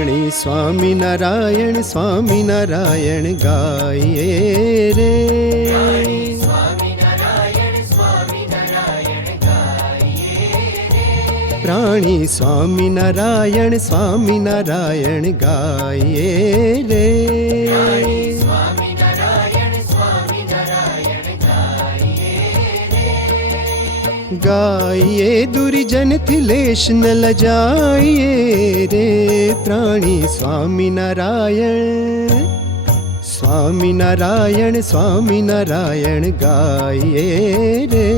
प्राणी स्वामीनारायण स्वामीनारायण गाइए रे। प्राणी स्वामीनारायण स्वामीनारायण गाइए रे। गाइए दुर्जन थिलेश न लजाइए रे। प्राणी स्वामीनारायण स्वामीनारायण स्वामीनारायण गाइए रे।